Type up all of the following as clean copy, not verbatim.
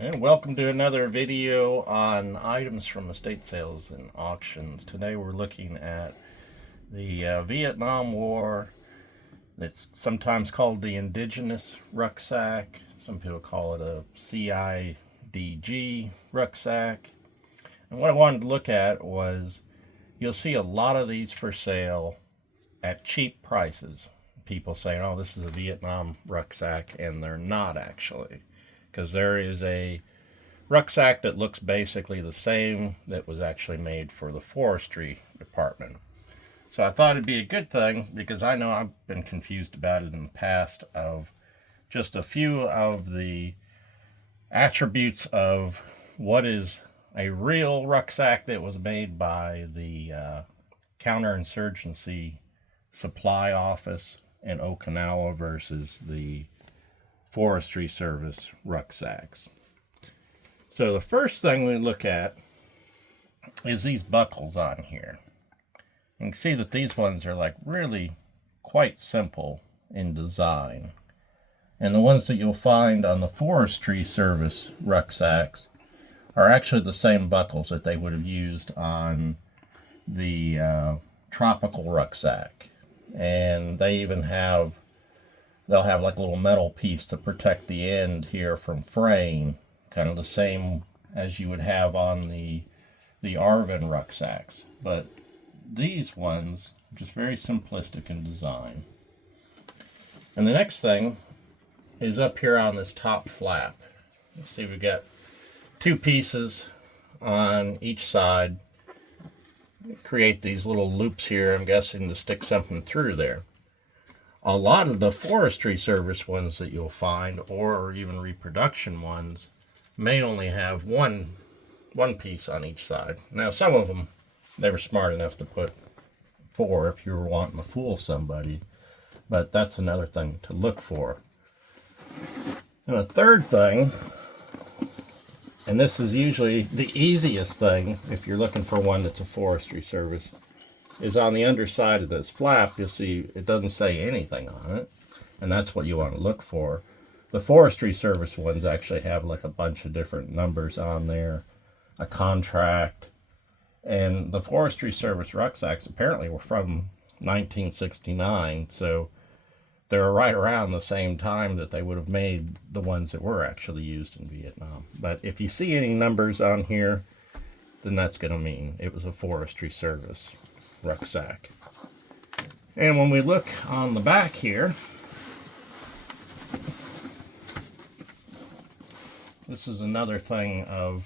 And welcome to another video on items from estate sales and auctions. Today we're looking at the Vietnam War. It's sometimes called the Indigenous Rucksack. Some people call it a CIDG Rucksack. And what I wanted to look at was, you'll see a lot of these for sale at cheap prices. People saying, oh, this is a Vietnam rucksack, and they're not actually. Because there is a rucksack that looks basically the same that was actually made for the forestry department. So I thought it'd be a good thing, because I know I've been confused about it in the past, of just a few of the attributes of what is a real rucksack that was made by the counterinsurgency supply office in Okinawa versus the Forestry Service rucksacks. So the first thing we look at is these buckles on here. You can see that these ones are like really quite simple in design. And the ones that you'll find on the Forestry Service rucksacks are actually the same buckles that they would have used on the tropical rucksack. And they even have, they'll have like a little metal piece to protect the end here from fraying, kind of the same as you would have on the Arvin rucksacks. But these ones, just very simplistic in design. And the next thing is up here on this top flap. You see we've got two pieces on each side. Create these little loops here, I'm guessing, to stick something through there. A lot of the Forestry Service ones that you'll find, or even reproduction ones, may only have one piece on each side. Now, some of them, they were smart enough to put 4 if you were wanting to fool somebody, but that's another thing to look for. And the third thing, and this is usually the easiest thing if you're looking for one that's a Forestry Service, is on the underside of this flap. You'll see it doesn't say anything on it, and that's what you want to look for. The Forestry Service ones actually have like a bunch of different numbers on there, a contract, and the Forestry Service rucksacks apparently were from 1969, so they're right around the same time that they would have made the ones that were actually used in Vietnam. But if you see any numbers on here, then that's going to mean it was a Forestry Service rucksack. And when we look on the back here, this is another thing of,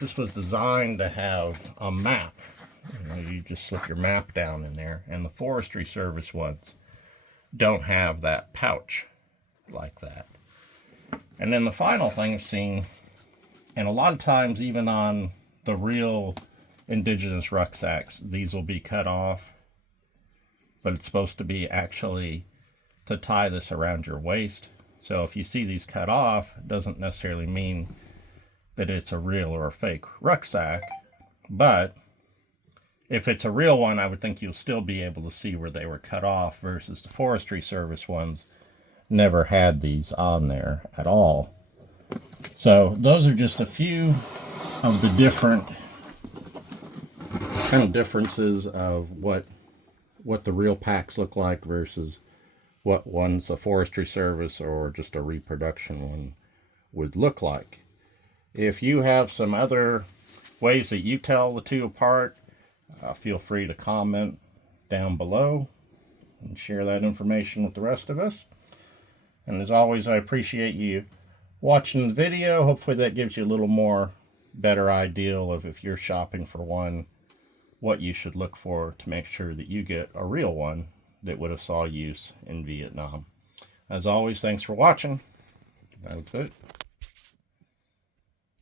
this was designed to have a map. You just slip your map down in there, and the Forestry Service ones don't have that pouch like that. And then the final thing I've seen, and a lot of times even on the real Indigenous rucksacks, these will be cut off, but it's supposed to be actually to tie this around your waist. So if you see these cut off, it doesn't necessarily mean that it's a real or a fake rucksack, but if it's a real one, I would think you'll still be able to see where they were cut off, versus the Forestry Service ones never had these on there at all. So those are just a few of the different kind of differences of what the real packs look like versus what one's a Forestry Service or just a reproduction one would look like. If you have some other ways that you tell the two apart, feel free to comment down below and share that information with the rest of us. And as always, I appreciate you watching the video. Hopefully that gives you a little more better idea of, if you're shopping for one, what you should look for to make sure that you get a real one that would have saw use in Vietnam. As always, thanks for watching. That's it.